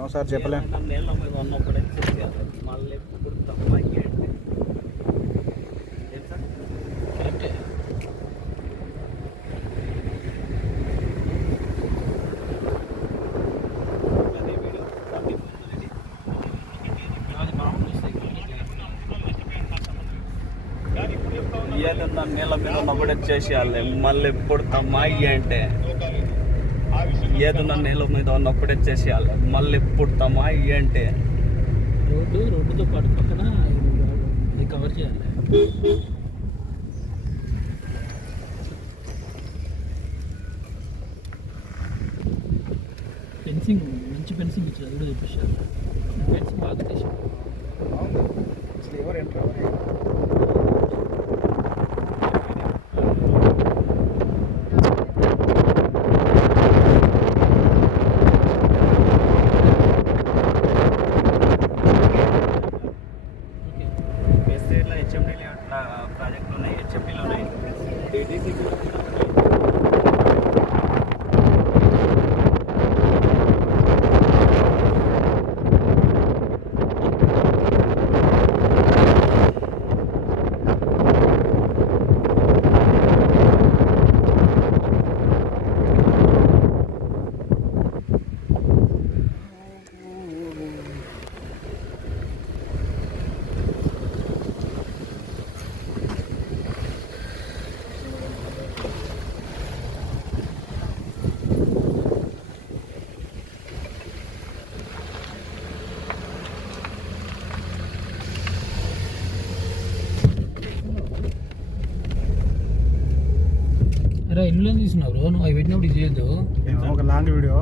ఏమో సార్ చెప్పలేం. నీళ్ళ మీద ఉన్నప్పుడే చెప్పాలి, మళ్ళీ ఎప్పుడు తప్ప ఏంటి కరెక్టే. ఏదన్నా నీళ్ళ మీద ఉన్నప్పుడే చేసేయాలి, మళ్ళీ ఎప్పుడు తమ్మాయి అంటే ఏదన్నా నీళ్ళ మీద ఉన్నప్పుడే చేసేయాలి, మళ్ళీ ఎప్పుడు తమ్మాయి అంటే రోడ్డుతో పాటు పక్కన ఇది కవర్ చేయాలి. ఫెన్సింగ్ మంచి ఫెన్సింగ్ ఇచ్చారు, అది కూడా చూపించారు. ఫెన్సింగ్ బాగా చేశారు. అసలు ఎవరు ఎంటర్ అవ్వాలి? హెచ్ఎండీలో ప్రాజెక్టులు ఉన్నాయి, హెచ్ఎండీలో ఉన్నాయి, డీటీసీ కూడా ఇల్లు తీసుకున్నావు బ్రో. నువ్వు అవి పెట్టినప్పుడు ఇది చేయొద్దు. ఒక లాంగ్ వీడియో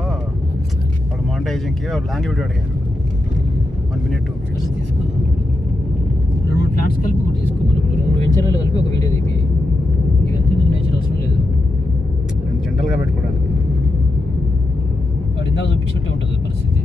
వాళ్ళు మానిటైజింగ్కి లాంగ్ వీడియో అడిగారు, 1 minute 2 minutes. తీసుకో, 2-3 ప్లాంట్స్ కలిపి ఒకటి తీసుకో. మనం 2 వెంచర్లు కలిపి ఒక వీడియో తీపి. ఇవంతా నీకు నేచర్ అవసరం లేదు, జనరల్గా పెట్టుకోవడానికి. వాడు ఇందాక చూపించినట్టే ఉంటుంది పరిస్థితి.